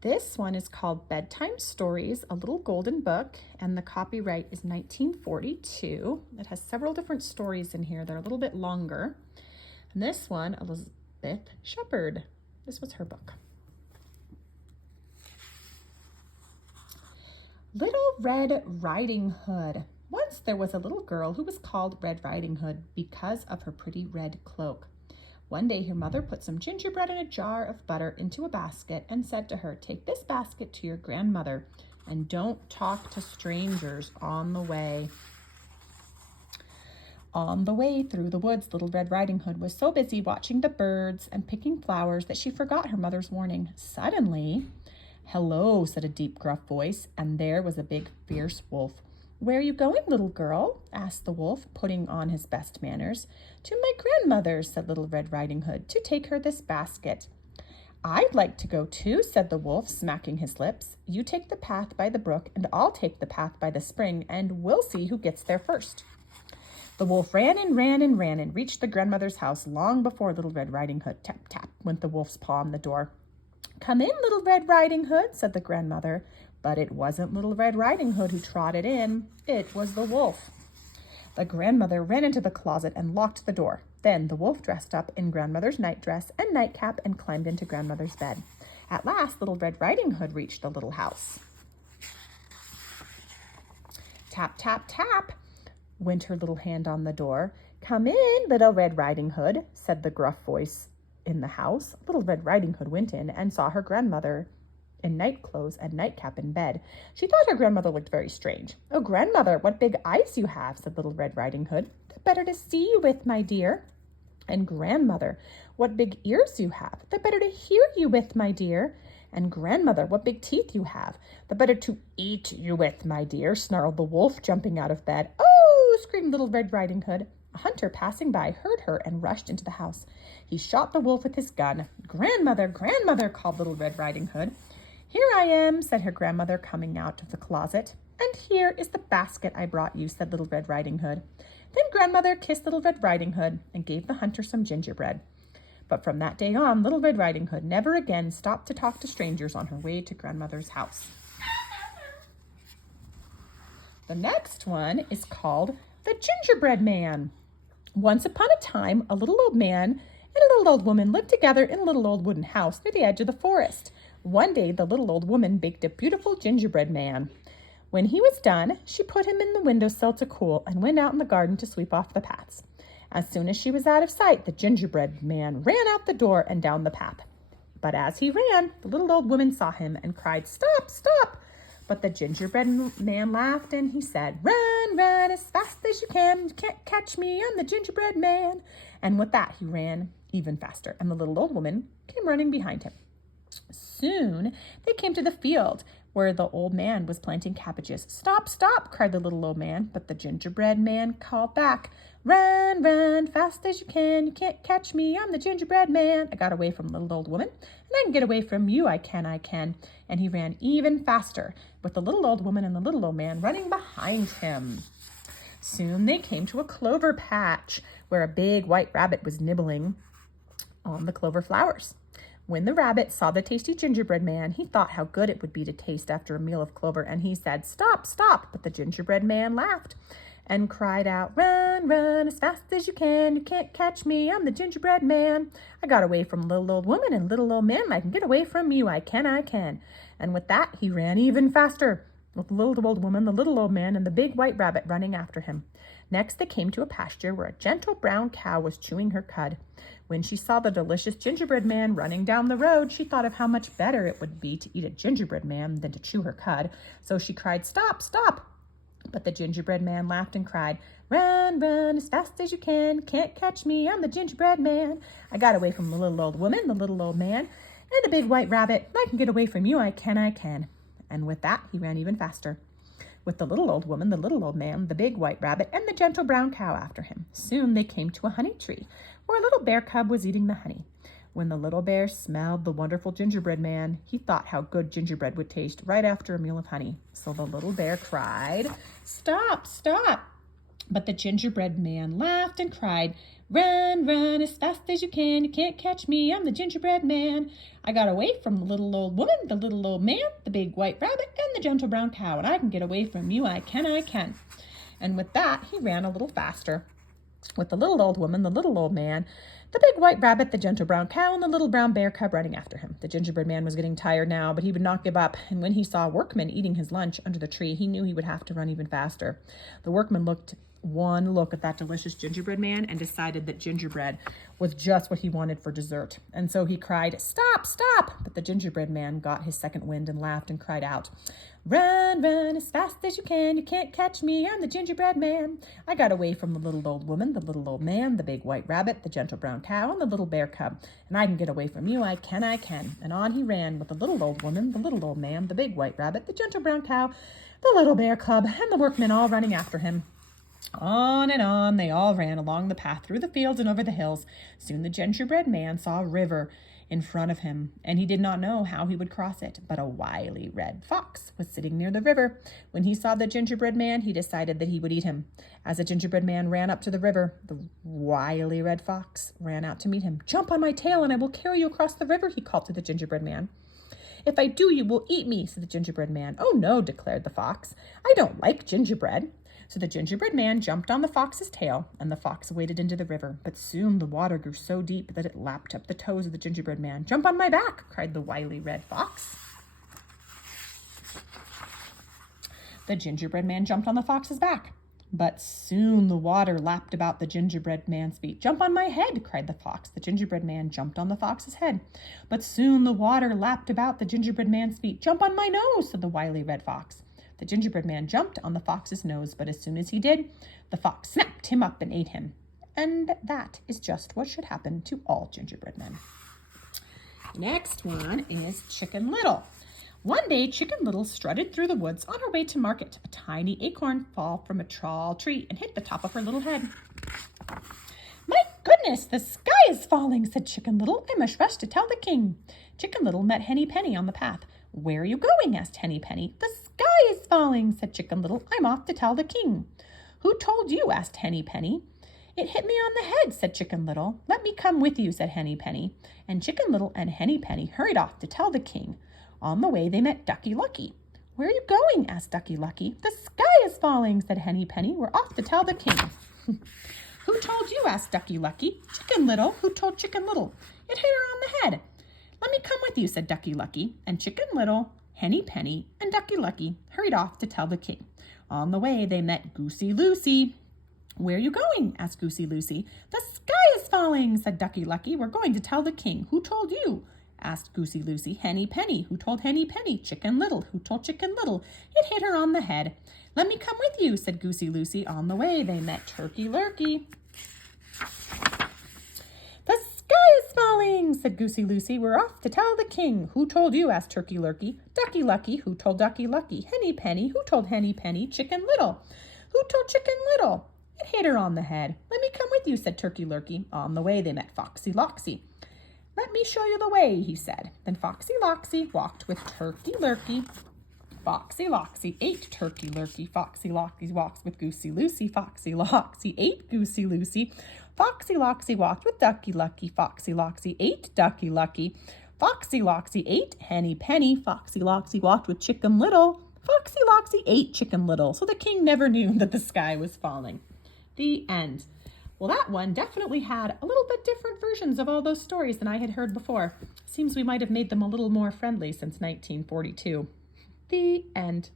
This one is called Bedtime Stories, a Little Golden Book, and the copyright is 1942. It has several different stories in here. They're a little bit longer. And this one, Elizabeth Shepherd. This was her book. Little Red Riding Hood. Once there was a little girl who was called Red Riding Hood because of her pretty red cloak. One day her mother put some gingerbread and a jar of butter into a basket and said to her, "Take this basket to your grandmother and don't talk to strangers on the way." On the way through the woods, Little Red Riding Hood was so busy watching the birds and picking flowers that she forgot her mother's warning. Suddenly, "Hello," said a deep, gruff voice, and there was a big, fierce wolf. "Where are you going, little girl?" asked the wolf, putting on his best manners. "To my grandmother's," said Little Red Riding Hood, "to take her this basket." "I'd like to go too," said the wolf, smacking his lips. "You take the path by the brook, and I'll take the path by the spring, and we'll see who gets there first." The wolf ran and ran and ran and reached the grandmother's house long before Little Red Riding Hood. Tap, tap, went the wolf's paw on the door. "Come in, Little Red Riding Hood," said the grandmother. But it wasn't Little Red Riding Hood who trotted in. It was the wolf. The grandmother ran into the closet and locked the door. Then the wolf dressed up in grandmother's nightdress and nightcap and climbed into grandmother's bed. At last, Little Red Riding Hood reached the little house. Tap, tap, tap, went her little hand on the door. "Come in, Little Red Riding Hood," said the gruff voice in the house. Little Red Riding Hood went in and saw her grandmother in night clothes and nightcap in bed. She thought her grandmother looked very strange. "Oh, grandmother, what big eyes you have," said Little Red Riding Hood. "The better to see you with, my dear." And "Grandmother, what big ears you have. The better to hear you with, my dear." And "Grandmother, what big teeth you have. The better to eat you with, my dear," snarled the wolf, jumping out of bed. "Oh!" screamed Little Red Riding Hood. A hunter passing by heard her and rushed into the house. He shot the wolf with his gun. "Grandmother, grandmother," called Little Red Riding Hood. "Here I am," said her grandmother, coming out of the closet. "And here is the basket I brought you," said Little Red Riding Hood. Then grandmother kissed Little Red Riding Hood and gave the hunter some gingerbread. But from that day on, Little Red Riding Hood never again stopped to talk to strangers on her way to grandmother's house. The next one is called The Gingerbread Man. Once upon a time, a little old man and a little old woman lived together in a little old wooden house near the edge of the forest. One day, the little old woman baked a beautiful gingerbread man. When he was done, she put him in the windowsill to cool and went out in the garden to sweep off the paths. As soon as she was out of sight, the gingerbread man ran out the door and down the path. But as he ran, the little old woman saw him and cried, "Stop, stop!" But the gingerbread man laughed and he said, "Run, run as fast as you can. You can't catch me, I'm the gingerbread man." And with that, he ran even faster, and the little old woman came running behind him. Soon they came to the field where the old man was planting cabbages. "Stop, stop!" cried the little old man, but the gingerbread man called back, "Run, run, fast as you can. You can't catch me, I'm the gingerbread man." I got away from the little old woman, and I can get away from you, I can, I can. And he ran even faster, with the little old woman and the little old man running behind him. Soon they came to a clover patch where a big white rabbit was nibbling on the clover flowers. When the rabbit saw the tasty gingerbread man, he thought how good it would be to taste after a meal of clover, and he said, "Stop, stop!" But the gingerbread man laughed and cried out, "Run, run as fast as you can. You can't catch me, I'm the gingerbread man. I got away from little old woman and little old man. I can get away from you, I can, I can." And with that, he ran even faster, with the little old woman, the little old man, and the big white rabbit running after him. Next, they came to a pasture where a gentle brown cow was chewing her cud. When she saw the delicious gingerbread man running down the road, she thought of how much better it would be to eat a gingerbread man than to chew her cud. So she cried, "Stop, stop!" But the gingerbread man laughed and cried, "Run, run as fast as you can. Can't catch me, I'm the gingerbread man. I got away from the little old woman, the little old man, and the big white rabbit. I can get away from you, I can, I can." And with that, he ran even faster, with the little old woman, the little old man, the big white rabbit, and the gentle brown cow after him. Soon they came to a honey tree, where a little bear cub was eating the honey. When the little bear smelled the wonderful gingerbread man, he thought how good gingerbread would taste right after a meal of honey. So the little bear cried, "Stop, stop!" But the gingerbread man laughed and cried, Run, run as fast as you can. You can't catch me. I'm the gingerbread man. I got away from the little old woman, the little old man, the big white rabbit, and the gentle brown cow. And I can get away from you. I can, I can. And with that, he ran a little faster. With the little old woman, the little old man, the big white rabbit, the gentle brown cow, and the little brown bear cub running after him. The gingerbread man was getting tired now, but he would not give up. And when he saw a workman eating his lunch under the tree, he knew he would have to run even faster. The workman looked one look at that delicious gingerbread man and decided that gingerbread was just what he wanted for dessert. And so he cried, "Stop, stop!" But the gingerbread man got his second wind and laughed and cried out, "Run, run as fast as you can. You can't catch me. I'm the gingerbread man. I got away from the little old woman, the little old man, the big white rabbit, the gentle brown cow, and the little bear cub. And I can get away from you. I can, I can." And on he ran with the little old woman, the little old man, the big white rabbit, the gentle brown cow, the little bear cub, and the workmen all running after him. On and on they all ran along the path through the fields and over the hills. Soon the gingerbread man saw a river in front of him, and he did not know how he would cross it. But a wily red fox was sitting near the river. When he saw the gingerbread man, he decided that he would eat him. As the gingerbread man ran up to the river, the wily red fox ran out to meet him. "Jump on my tail and I will carry you across the river," he called to the gingerbread man. "If I do, you will eat me," said the gingerbread man. "Oh no," declared the fox. "I don't like gingerbread." So the gingerbread man jumped on the fox's tail, and the fox waded into the river. But soon the water grew so deep that it lapped up the toes of the gingerbread man. "Jump on my back," cried the wily red fox. The gingerbread man jumped on the fox's back. But soon the water lapped about the gingerbread man's feet. "Jump on my head," cried the fox. The gingerbread man jumped on the fox's head. But soon the water lapped about the gingerbread man's feet. "Jump on my nose," said the wily red fox. The gingerbread man jumped on the fox's nose, but as soon as he did, the fox snapped him up and ate him. And that is just what should happen to all gingerbread men. Next one is Chicken Little. One day, Chicken Little strutted through the woods on her way to market. A tiny acorn fell from a tall tree and hit the top of her little head. "My goodness, the sky is falling," said Chicken Little. "I must rush to tell the king." Chicken Little met Henny Penny on the path. "Where are you going?" asked Henny Penny. "The sky is falling," said Chicken Little. "I'm off to tell the king." "Who told you?" asked Henny Penny. "It hit me on the head," said Chicken Little. "Let me come with you," said Henny Penny. And Chicken Little and Henny Penny hurried off to tell the king. On the way, they met Ducky Lucky. "Where are you going?" asked Ducky Lucky. "The sky is falling," said Henny Penny. "We're off to tell the king." "Who told you?" asked Ducky Lucky. "Chicken Little." "Who told Chicken Little?" "It hit her on the head." "Let me come with you," said Ducky Lucky. And Chicken Little, Henny Penny, and Ducky Lucky hurried off to tell the king. On the way, they met Goosey Lucy. "Where are you going?" asked Goosey Lucy. "The sky is falling," said Ducky Lucky. "We're going to tell the king." "Who told you?" asked Goosey Lucy. "Henny Penny." "Who told Henny Penny?" "Chicken Little." "Who told Chicken Little?" "It hit her on the head." "Let me come with you," said Goosey Lucy. On the way, they met Turkey Lurkey. "The sky is falling," said Goosey Lucy. "We're off to tell the king." "Who told you?" asked Turkey Lurkey. "Ducky Lucky." "Who told Ducky Lucky?" "Henny Penny." "Who told Henny Penny?" "Chicken Little." "Who told Chicken Little?" "It hit her on the head." "Let me come with you," said Turkey Lurkey. On the way, they met Foxy Loxy. "Let me show you the way," he said. Then Foxy Loxy walked with Turkey Lurkey. Foxy Loxy ate Turkey Lurkey. Foxy Loxy walks with Goosey Lucy. Foxy Loxy ate Goosey Lucy. Foxy Loxy walked with Ducky Lucky. Foxy Loxy ate Ducky Lucky. Foxy Loxy ate Henny Penny. Foxy Loxy walked with Chicken Little. Foxy Loxy ate Chicken Little. So the king never knew that the sky was falling. The end. Well, that one definitely had a little bit different versions of all those stories than I had heard before. Seems we might have made them a little more friendly since 1942. The end.